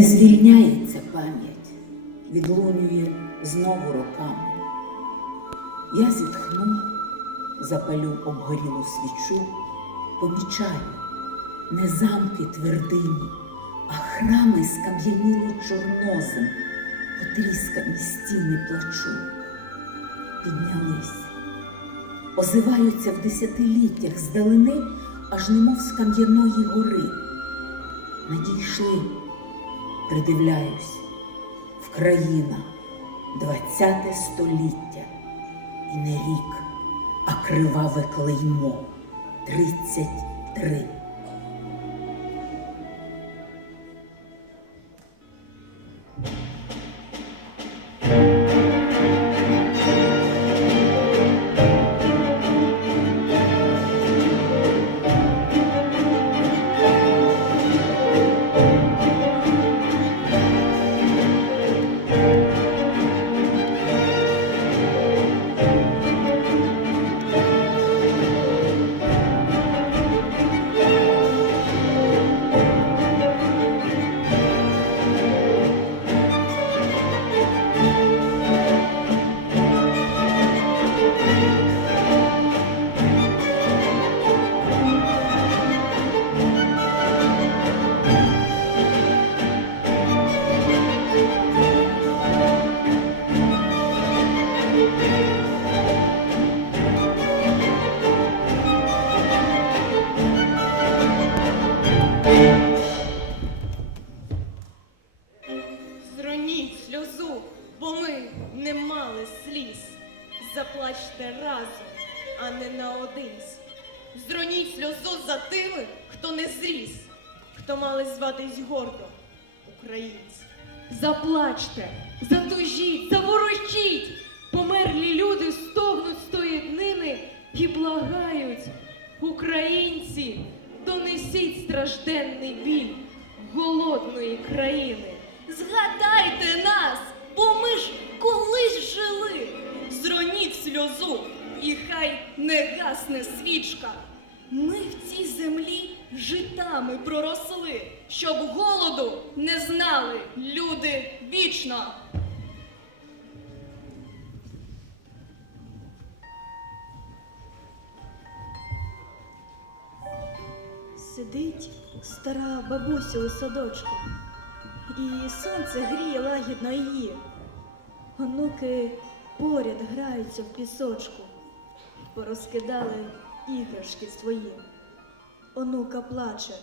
Не звільняється пам'ять, відлунює знову роками. Я зітхну, запалю обгорілу свічу, помічаю не замки твердині, а храми скам'яніли чорнозем, потріскані стіни плачу. Піднялись, озиваються в десятиліттях здалини, аж немов з кам'яної гори. Надійшли, придивляюсь, Вкраїна, двадцяте століття, і не рік, а криваве клеймо тридцять три. Заплачте, затужіть, заворожіть. Померлі люди стогнуть з тої днини і благають. Українці, донесіть стражденний біль голодної країни. Згадайте нас, бо ми ж колись жили. Зроніть сльозу, і хай не гасне свічка. Ми в цій землі житами проросли, щоб голоду не знали люди вічно. Сидить стара бабуся у садочку, і сонце гріє лагідно її. Онуки поряд граються в пісочку, порозкидали іграшки свої. Онука плаче.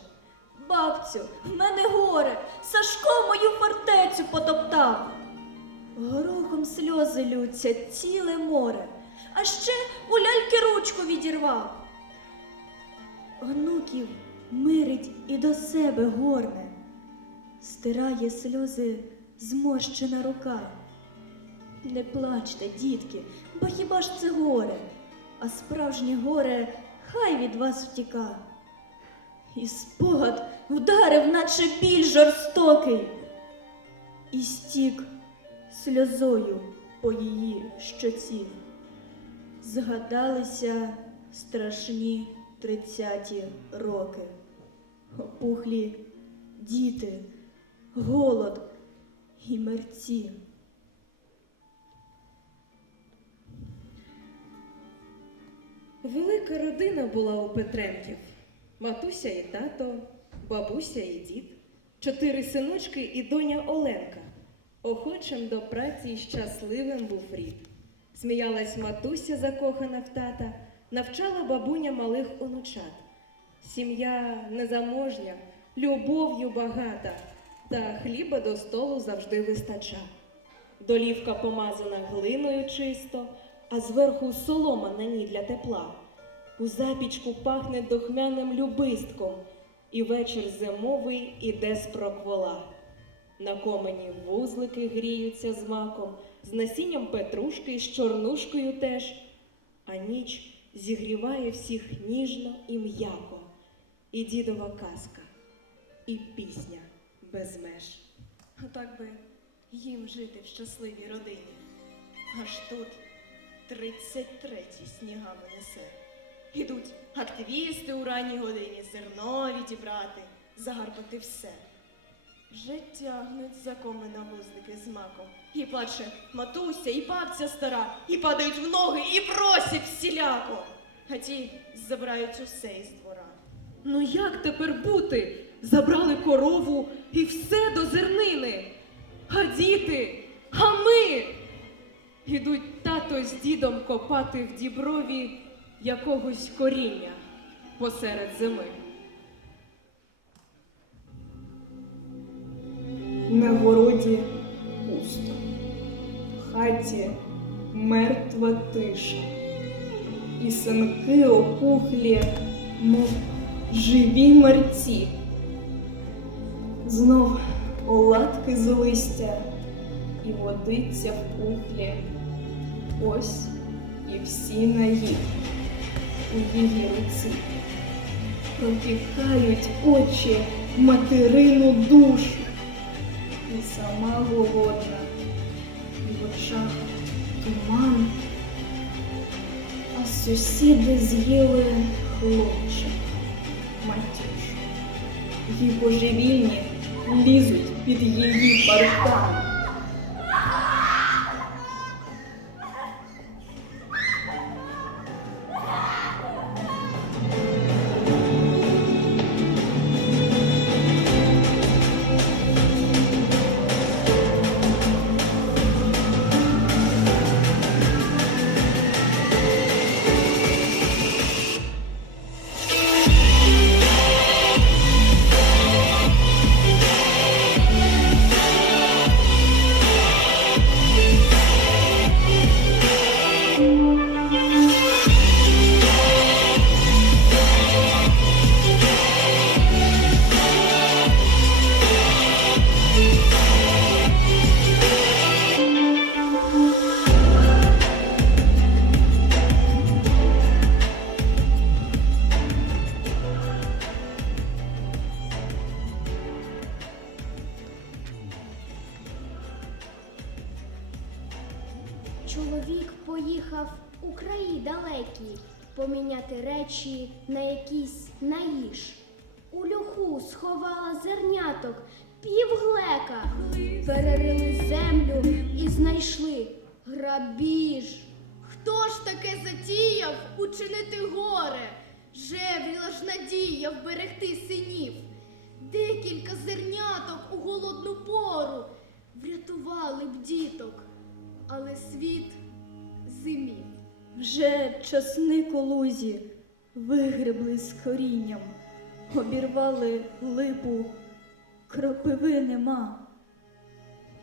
Бабцю, в мене горе, Сашко мою фортецю потоптав. Горохом сльози лються ціле море, а ще у ляльки ручку відірвав. Онуків мирить і до себе горне, стирає сльози зморщена рука. Не плачте, дітки, бо хіба ж це горе, а справжнє горе хай від вас втіка. І спогад вдарив, наче біль жорстокий, і стік сльозою по її щоці. Згадалися страшні тридцяті роки. Опухлі діти, голод і мерці. Велика родина була у Петренків. Матуся і тато, бабуся і дід, чотири синочки і доня Оленка. Охочим до праці й щасливим був рід. Сміялась матуся, закохана в тата, навчала бабуня малих онучат. Сім'я незаможня, любов'ю багата, та хліба до столу завжди вистача. Долівка помазана глиною чисто, а зверху солома на ній для тепла. У запічку пахне дохмяним любистком, і вечір зимовий іде з проквола. На комені вузлики гріються з маком, з насінням петрушки з чорнушкою теж, а ніч зігріває всіх ніжно і м'яко, і дідова казка, і пісня без меж. Отак би їм жити в щасливій родині. Аж тут тридцять третій снігами несе. Ідуть активісти у ранній годині зерно відібрати, загарбати все. вже тягнуть за комина вузлики з маком. І плаче матуся, і бабця стара, і падають в ноги, і просять всіляко. А ті забирають усе із двора. Ну як тепер бути? Забрали корову і все до зернини. А діти, а ми. Ідуть тато з дідом копати в діброві якогось коріння посеред зими. На городі пусто. В хаті мертва тиша. І синки опухлі, мов живі мерці. Знов оладки з листя і водиться в кухлі. Ось і всі наїдки у її руці. Пропікають очі материну душу і сама голодна, і в очах туман, а сусіди з'їли хлопчик, матюшу, і божевільні лізуть під її паркан. Чоловік поїхав у краї далекі поміняти речі на якісь наїж. У льоху сховала зерняток півглека, перерили землю і знайшли грабіж. Хто ж таке затіяв учинити горе? Жевріла ж надія вберегти синів. Декілька зерняток у голодну пору врятували б діток, але світ зимів. Вже часник у лузі вигребли з корінням, обірвали липу, кропиви нема.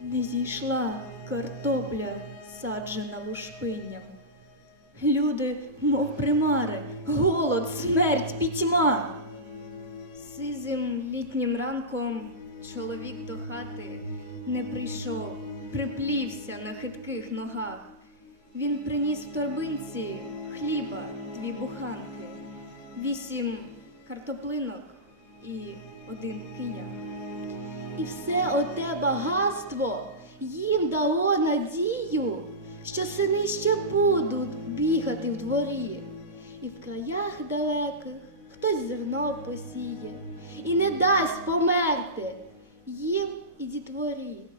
Не зійшла картопля, саджена лушпинням. Люди, мов примари, голод, смерть, пітьма. Сизим літнім ранком чоловік до хати не прийшов, приплівся на хитких ногах. Він приніс в торбинці хліба дві буханки, вісім картоплинок і один кияк. І все оте багатство їм дало надію, що сини ще будуть бігати в дворі, і в краях далеких хтось зерно посіє, і не дасть померти їм і дітворі.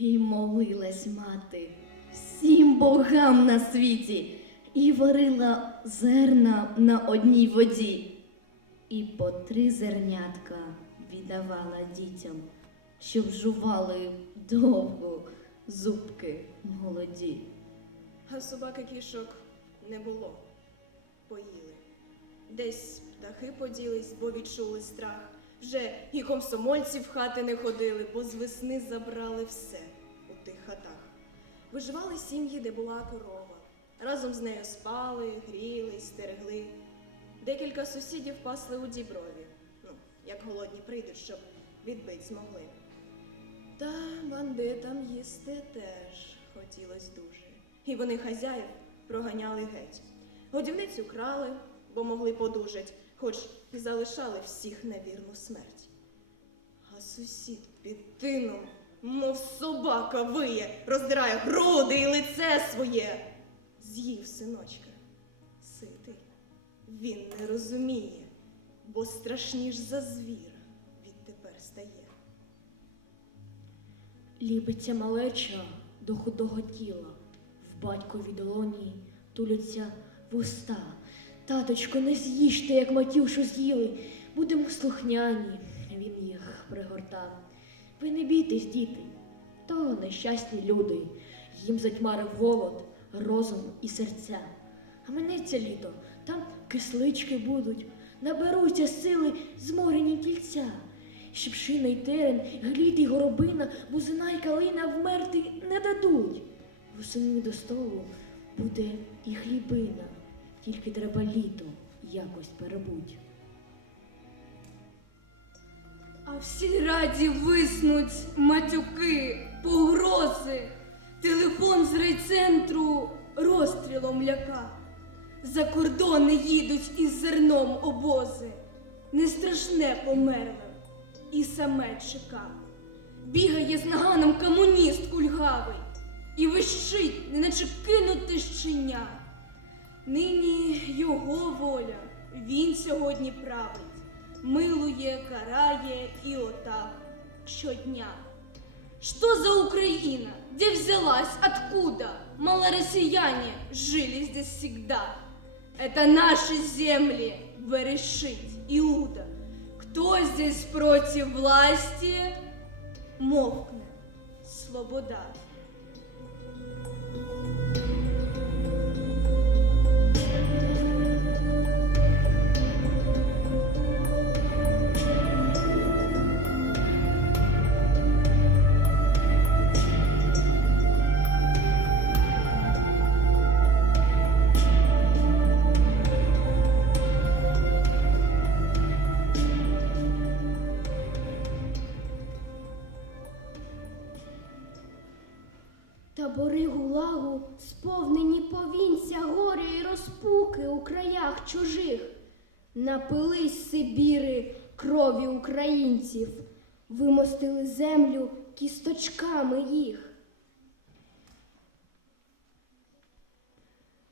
І молилась мати всім богам на світі, і варила зерна на одній воді, і по три зернятка віддавала дітям, щоб жували довго зубки молоді. А собаки кішок не було. Поїли. Десь птахи поділись, бо відчули страх. Вже і комсомольці в хати не ходили, бо з весни забрали все. Виживали сім'ї, де була корова. Разом з нею спали, грілись, стерегли. Декілька сусідів пасли у діброві. Ну, як голодні прийдуть, щоб відбить змогли. Та бандитам їсти теж хотілось дуже. І вони хазяїв проганяли геть. Годівницю крали, бо могли подужать, хоч і залишали всіх на вірну смерть. А сусід під тином, мов собака виє, роздирає груди і лице своє. З'їв синочка. Ситий. Він не розуміє, бо страшніш за звіра відтепер стає. Ліпиться малеча до худого тіла, в батьковій долоні туляться вуста. Таточко, не з'їжте, як матюшу з'їли, будемо слухняні, він їх пригортав. Ви не бійтесь, діти, то нещасні люди, їм затьмарив голод, розум і серця. А минеться літо, там кислички будуть, наберуться сили зморені кільця. Шипшина й терен, глід і горобина, бузина й калина вмерти не дадуть. Восени до столу буде і хлібина, тільки треба літо якось перебуть. А в сільраді виснуть матюки, погрози. Телефон з райцентру розстрілом ляка. За кордони їдуть із зерном обози. Не страшне померле, і саме чека. Бігає з наганом комуніст кульгавий і вищить, неначе кинути щеня. Нині його воля, він сьогодні править милує, карає и отак щодня. Что за Украина? Где взялась? Откуда? Малороссияне жили здесь всегда. Это наши земли, решить, Иуда. Кто здесь против власти? Мовкне. Слобода. Напились Сибіри крові українців, вимостили землю кісточками їх.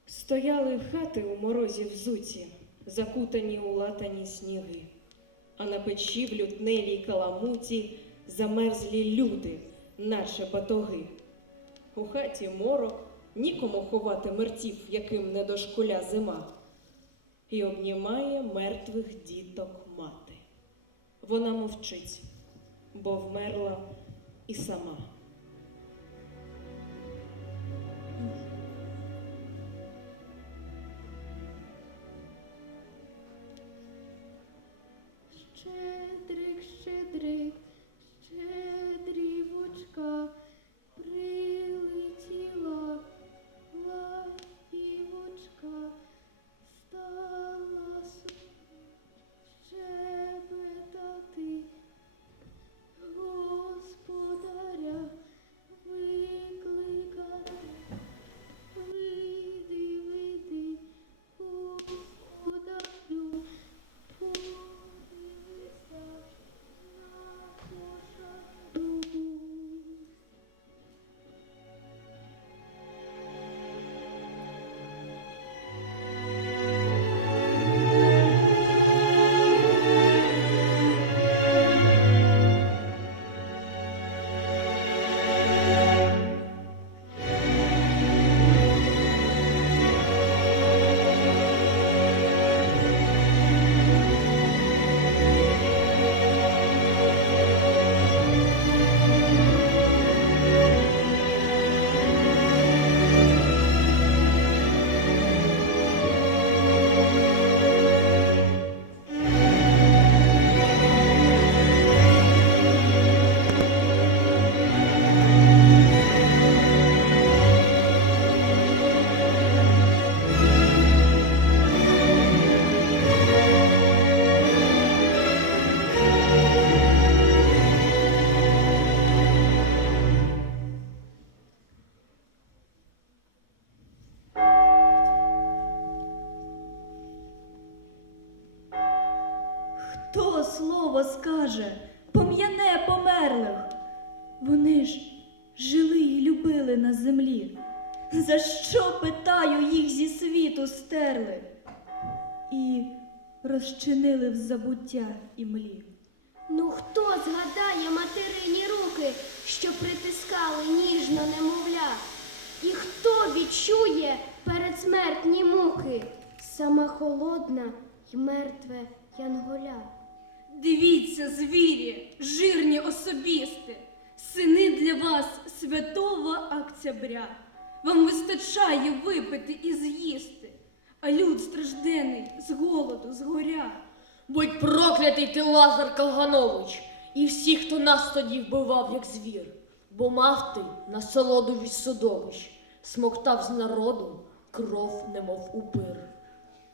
Стояли хати у морозі взуті, закутані у латані сніги, а на печі в лютневій каламуті замерзлі люди, наче батоги. У хаті морок, нікому ховати мерців, яким не дошкуля зима, і обнімає мертвих діток мати. Вона мовчить, бо вмерла і сама. За що, питаю, їх зі світу стерли і розчинили в забуття і млі? Ну хто згадає материні руки, що притискали ніжно немовля? І хто відчує передсмертні муки, саме холодна й мертве янголя? Дивіться, звірі, жирні особісти, сини для вас святого октября. Вам вистачає випити і з'їсти, а люд страждений з голоду згоря. Будь проклятий ти Лазар Калганович, і всі, хто нас тоді вбивав, як звір, бо мав ти насолоду від судовищ, смоктав з народу кров, немов упир.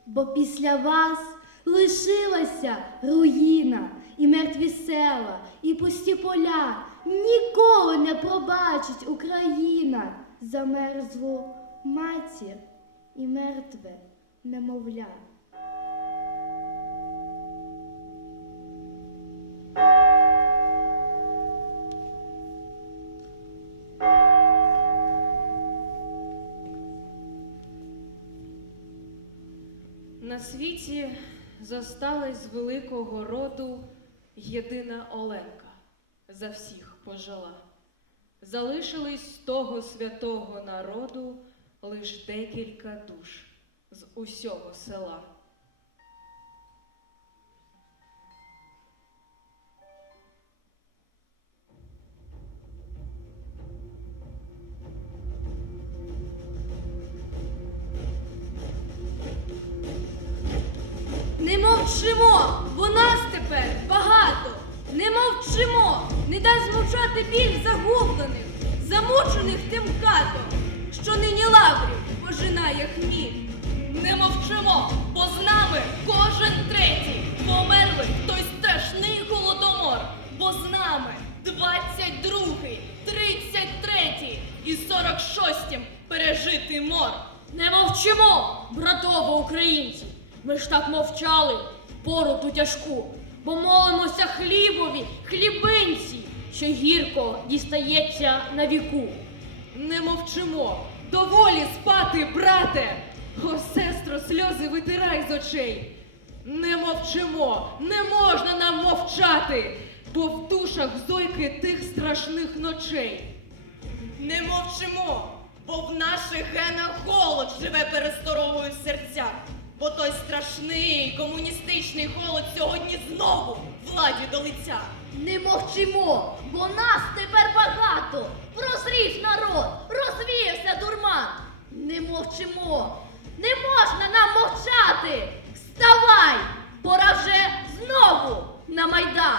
Бо після вас лишилася руїна, і мертві села, і пусті поля. Ніколи не пробачить Україна за мерзлу матір і мертве немовля. На світі зосталась з великого роду єдина Оленка, за всіх пожила. Залишились з того святого народу лиш декілька душ з усього села. Не мовчимо, бо нас тепер багато. Не мовчимо, не дай змовчати біль загублених, замучених тим катом, що нині лаврів пожинає хміль. Не мовчимо, бо з нами кожен третій померли в той страшний голодомор, бо з нами 22-й, 33-й і 46-м пережитий мор. Не мовчимо, братово українці. Ми ж так мовчали пору тяжку, бо молимося хлібові, хлібинці, що гірко дістається на віку. Не мовчимо, доволі спати, брате. О, сестро, сльози витирай з очей. Не мовчимо, не можна нам мовчати, бо в душах зойки тих страшних ночей. Не мовчимо, бо в наших генах голод живе пересторовою в серцях. Бо той страшний комуністичний голод сьогодні знову владі до лиця. Не мовчимо, бо нас тепер багато. Прозрів народ, розвіявся дурман. Не мовчимо, не можна нам мовчати. Вставай, пора вже знову на майдан.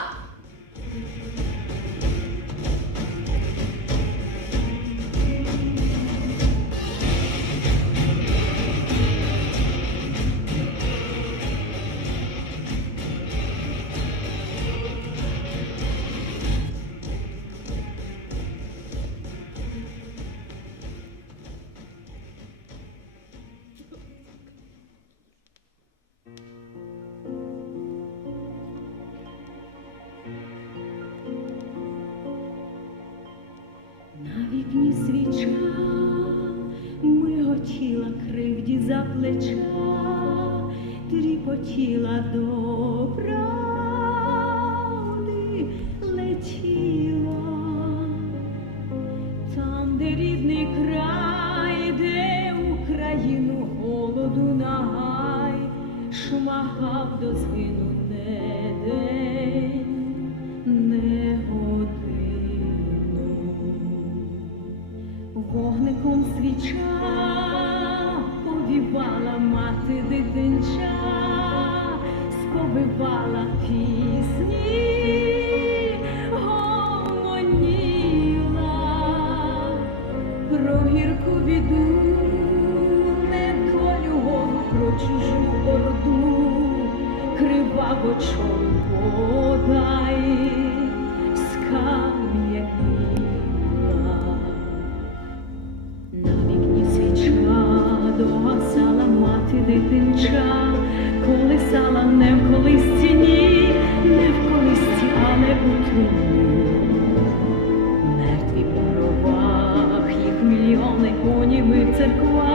Вогником повівала мати дитинча, сповивала пісні, гомоніла. Про гірку біду, недолю голу, про чужу орду, криваво чолу it's a quiet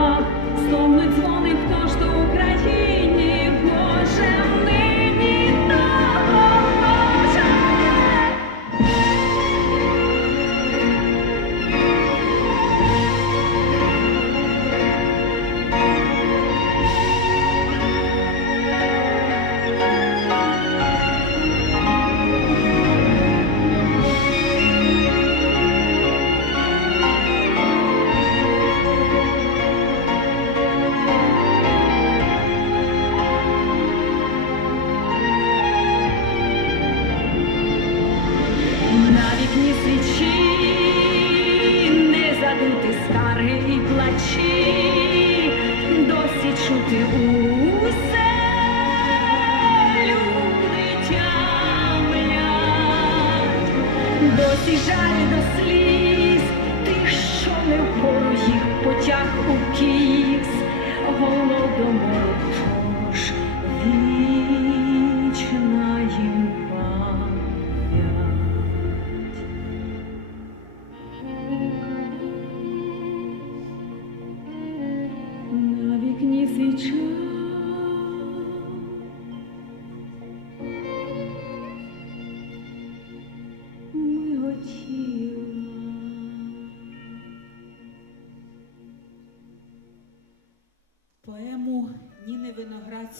Досі жалі до слід.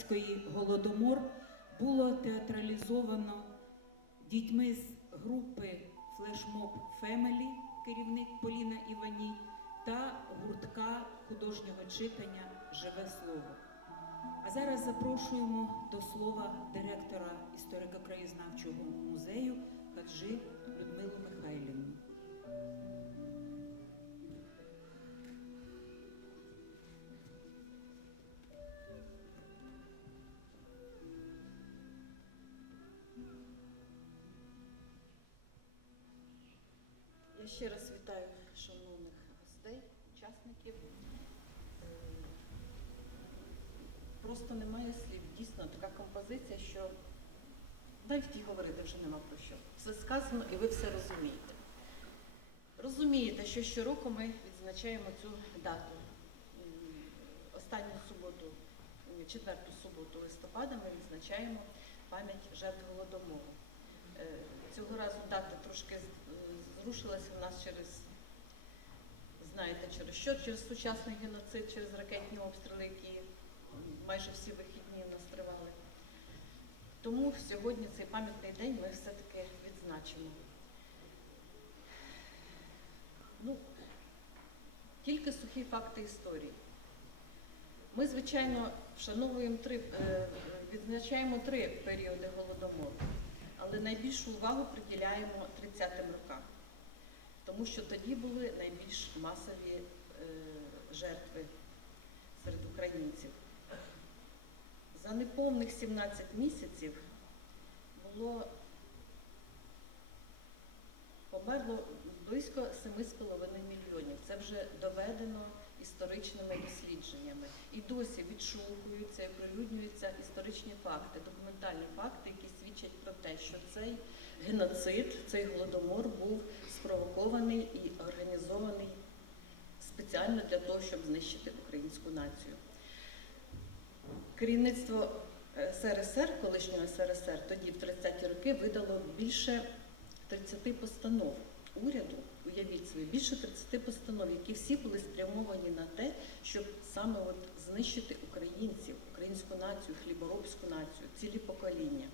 Виноградської Голодомор було театралізовано дітьми з групи Флешмоб Фемелі, керівник Поліна Іваній, та гуртка художнього читання Живе слово. А зараз запрошуємо до слова директора історико-краєзнавчого музею Хаджи Людмилу Михайлівну. Ще раз вітаю шановних гостей, учасників. Е, Просто немає слів. Дійсно, така композиція, що навіть і говорити вже нема про що. Все сказано і ви все розумієте. Розумієте, що щороку ми відзначаємо цю дату. Останню суботу, м, четверту суботу листопада ми відзначаємо пам'ять жертв голодомору. Е, Цього разу дата трошки зрушилася в нас через, знаєте, через що? Через сучасний геноцид, через ракетні обстріли, які майже всі вихідні нас тривали. Тому сьогодні цей пам'ятний день ми все-таки відзначимо. Ну, тільки сухі факти історії. Ми, звичайно, вшановуємо три, е, відзначаємо три періоди голодомору, але найбільшу увагу приділяємо 30-м рокам, тому що тоді були найбільш масові е, жертви серед українців. За неповних 17 місяців було померло близько 7,5 мільйонів. Це вже доведено історичними дослідженнями. І досі відшукуються і оприлюднюються історичні факти, документальні факти, які свідчать про те, що цей геноцид, цей голодомор був спровокований і організований спеціально для того, щоб знищити українську націю. Керівництво е, СРСР, колишнього СРСР, тоді в 30-ті роки видало більше 30 постанов уряду, уявіть собі, більше 30 постанов, які всі були спрямовані на те, щоб саме от знищити українців, українську націю, хліборобську націю, цілі покоління.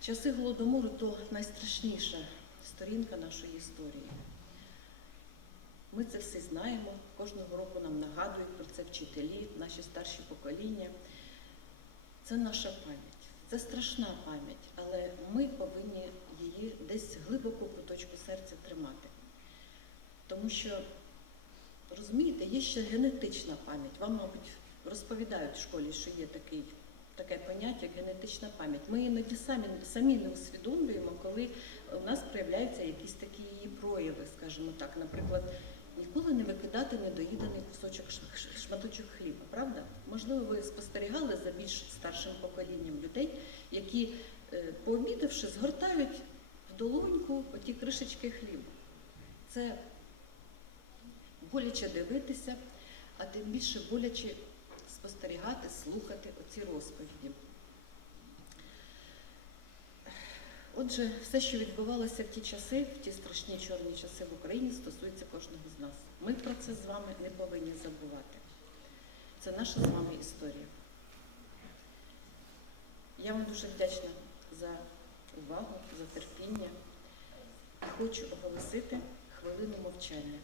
Часи голодомору то найстрашніша сторінка нашої історії. Ми це все знаємо, кожного року нам нагадують про це вчителі, наші старші покоління. Це наша пам'ять, це страшна пам'ять, але ми повинні її десь глибоко в куточку серця тримати. Тому що, розумієте, є ще генетична пам'ять. Вам, мабуть, розповідають в школі, що є такий, таке поняття, як генетична пам'ять. Ми іноді самі, самі не усвідомлюємо, коли у нас проявляються якісь такі її прояви, скажімо так. Наприклад, ніколи не викидати недоїданий кусочок шматочок хліба, правда? Можливо, ви спостерігали за більш старшим поколінням людей, які, е, пообідавши, згортають долоньку оті кришечки хліба. Це боляче дивитися, а тим більше боляче спостерігати, слухати оці розповіді. Отже, все, що відбувалося в ті часи, в ті страшні чорні часи в Україні, стосується кожного з нас. Ми про це з вами не повинні забувати. Це наша з вами історія. Я вам дуже вдячна за увагу, за терпіння і хочу оголосити хвилину мовчання.